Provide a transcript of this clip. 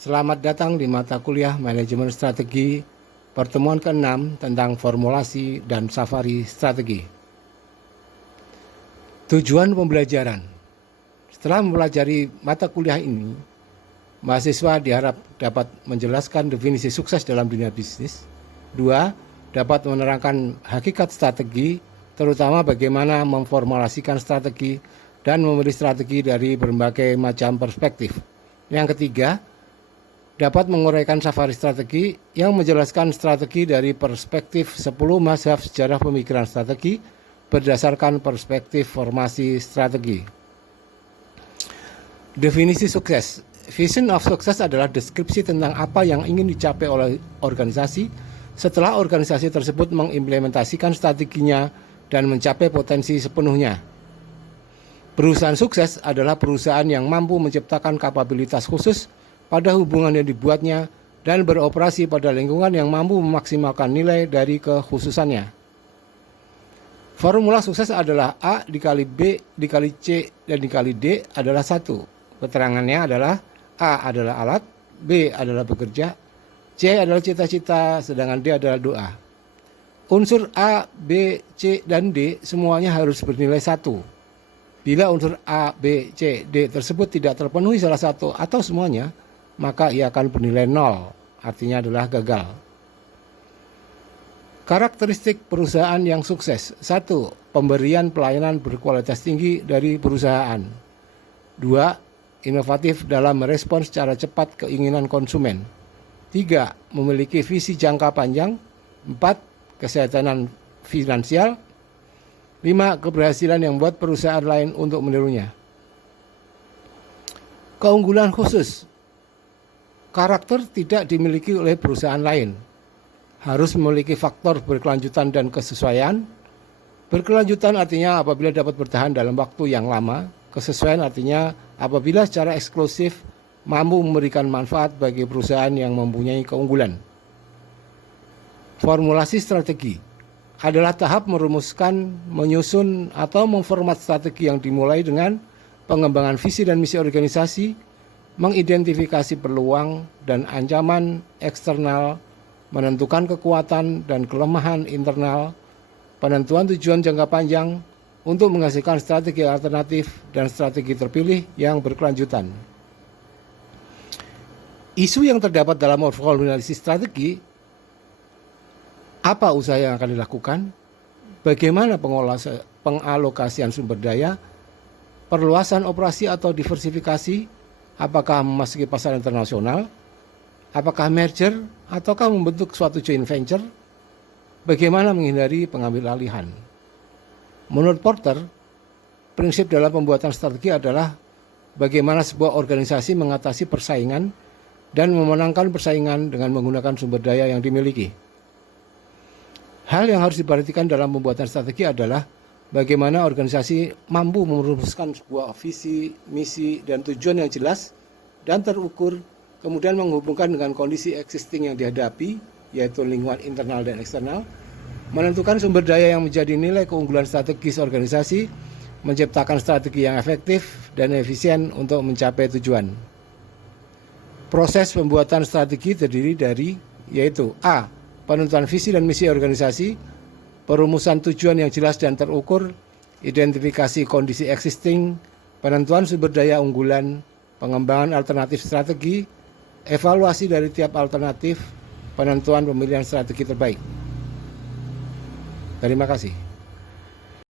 Selamat datang di mata kuliah Manajemen Strategi, pertemuan ke-6 tentang formulasi dan safari strategi. Tujuan pembelajaran. Setelah mempelajari mata kuliah ini, mahasiswa diharap dapat menjelaskan definisi sukses dalam dunia bisnis. 2. Dapat menerangkan hakikat strategi, terutama bagaimana memformulasikan strategi dan memilih strategi dari berbagai macam perspektif. Yang ketiga, dapat menguraikan safari strategi yang menjelaskan strategi dari perspektif 10 mazhab sejarah pemikiran strategi berdasarkan perspektif formasi strategi. Definisi sukses. Vision of success adalah deskripsi tentang apa yang ingin dicapai oleh organisasi setelah organisasi tersebut mengimplementasikan strateginya dan mencapai potensi sepenuhnya. Perusahaan sukses adalah perusahaan yang mampu menciptakan kapabilitas khusus pada hubungan yang dibuatnya dan beroperasi pada lingkungan yang mampu memaksimalkan nilai dari kekhususannya. Formula sukses adalah A dikali B dikali C dan dikali D adalah 1. Keterangannya adalah A adalah alat, B adalah bekerja, C adalah cita-cita, sedangkan D adalah doa. Unsur A, B, C, dan D semuanya harus bernilai 1. Bila unsur A, B, C, D tersebut tidak terpenuhi salah satu atau semuanya, maka ia akan bernilai 0, artinya adalah gagal. Karakteristik perusahaan yang sukses. 1. Pemberian pelayanan berkualitas tinggi dari perusahaan. 2. Inovatif dalam merespons secara cepat keinginan konsumen. 3. Memiliki visi jangka panjang. 4. Kesehatan finansial. 5. Keberhasilan yang membuat perusahaan lain untuk menirunya. Keunggulan khusus. Karakter tidak dimiliki oleh perusahaan lain. Harus memiliki faktor berkelanjutan dan kesesuaian. Berkelanjutan artinya apabila dapat bertahan dalam waktu yang lama. Kesesuaian artinya apabila secara eksklusif mampu memberikan manfaat bagi perusahaan yang mempunyai keunggulan. Formulasi strategi adalah tahap merumuskan, menyusun, atau memformat strategi yang dimulai dengan pengembangan visi dan misi organisasi, mengidentifikasi peluang dan ancaman eksternal, menentukan kekuatan dan kelemahan internal, penentuan tujuan jangka panjang untuk menghasilkan strategi alternatif dan strategi terpilih yang berkelanjutan. Isu yang terdapat dalam formulasi strategi, apa usaha yang akan dilakukan, bagaimana pengalokasian sumber daya, perluasan operasi atau diversifikasi, apakah memasuki pasar internasional, apakah merger, ataukah membentuk suatu joint venture, bagaimana menghindari pengambil alihan. Menurut Porter, prinsip dalam pembuatan strategi adalah bagaimana sebuah organisasi mengatasi persaingan dan memenangkan persaingan dengan menggunakan sumber daya yang dimiliki. Hal yang harus diperhatikan dalam pembuatan strategi adalah bagaimana organisasi mampu merumuskan sebuah visi, misi, dan tujuan yang jelas dan terukur, kemudian menghubungkan dengan kondisi existing yang dihadapi, yaitu lingkungan internal dan eksternal, menentukan sumber daya yang menjadi nilai keunggulan strategis organisasi, menciptakan strategi yang efektif dan efisien untuk mencapai tujuan. Proses pembuatan strategi terdiri dari, yaitu A. Penentuan visi dan misi organisasi, perumusan tujuan yang jelas dan terukur, identifikasi kondisi existing, penentuan sumber daya unggulan, pengembangan alternatif strategi, evaluasi dari tiap alternatif, penentuan pemilihan strategi terbaik. Terima kasih.